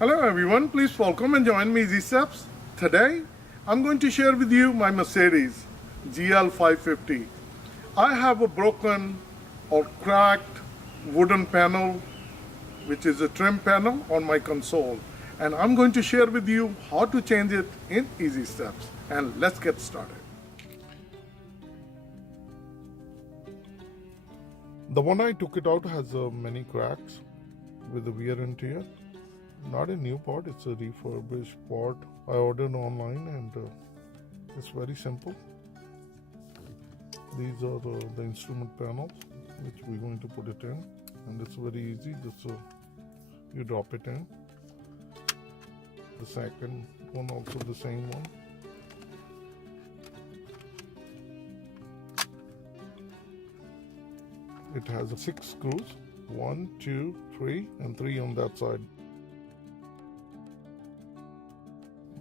Hello everyone, please welcome and join me Easy Steps. Today I'm going to share with you my Mercedes GL550. I have a broken or cracked wooden panel which is a trim panel on my console, and I'm going to share with you how to change it in easy steps. And let's get started. The one I took it out has many cracks with the wear and tear. Not a new part, it's a refurbished part I ordered online, and it's very simple. These are the instrument panels which we're going to put it in, and it's very easy. Just you drop it in. The second one also the same one. It has 6 screws, 1, 2, 3 and 3 on that side.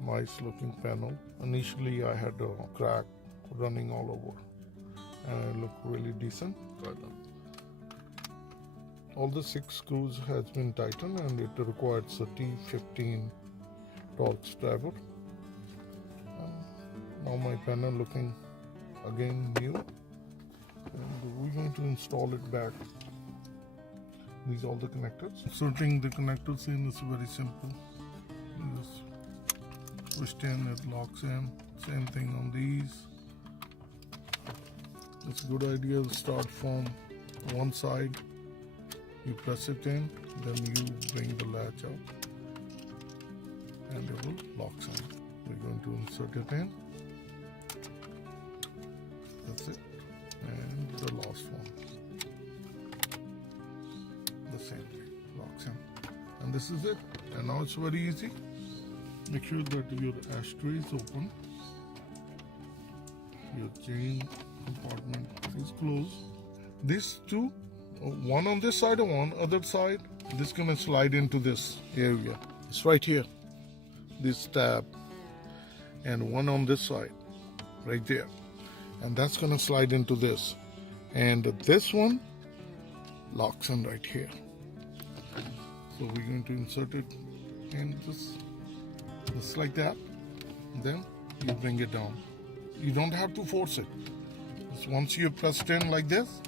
Nice looking panel. Initially I had a crack running all over, and it looked really decent. All the 6 screws has been tightened, and it requires a T15 Torx driver. Now my panel looking again new, and we're going to install it back. These are all the connectors. Inserting the connectors in is very simple. You just push in, it locks in. Same thing on these. It's a good idea to start from one side. You press it in, then you bring the latch out, and it will lock in. We're going to insert it in. That's it. And the last one, the same thing, locks in. And this is it. And now it's very easy. Make sure that your ashtray is open. Your chain compartment is closed. These two, one on this side and one other side, this is gonna slide into this area. It's right here, this tab, and one on this side, right there, and that's gonna slide into this, and this one locks in right here. So we're going to insert it in just like that, and then you bring it down. You don't have to force it. Just once you press it in like this,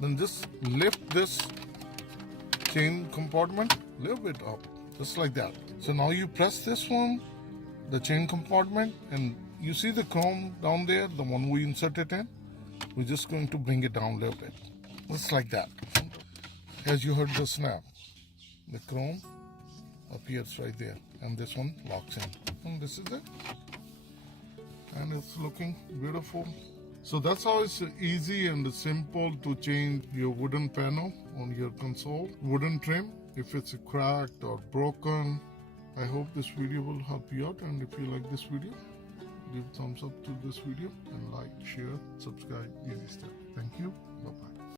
then just lift this chain compartment a little bit up, just like that. So now you press this one, the chain compartment, and you see the chrome down there, the one we inserted in. We're just going to bring it down a little bit, just like that. As you heard the snap, the chrome appears right there, and this one locks in, and this is it. And it's looking beautiful. So that's how it's easy and simple to change your wooden panel on your console, wooden trim, if it's cracked or broken. I hope this video will help you out, and if you like this video, give thumbs up to this video, and like, share, subscribe, easy step. Thank you. Bye-bye.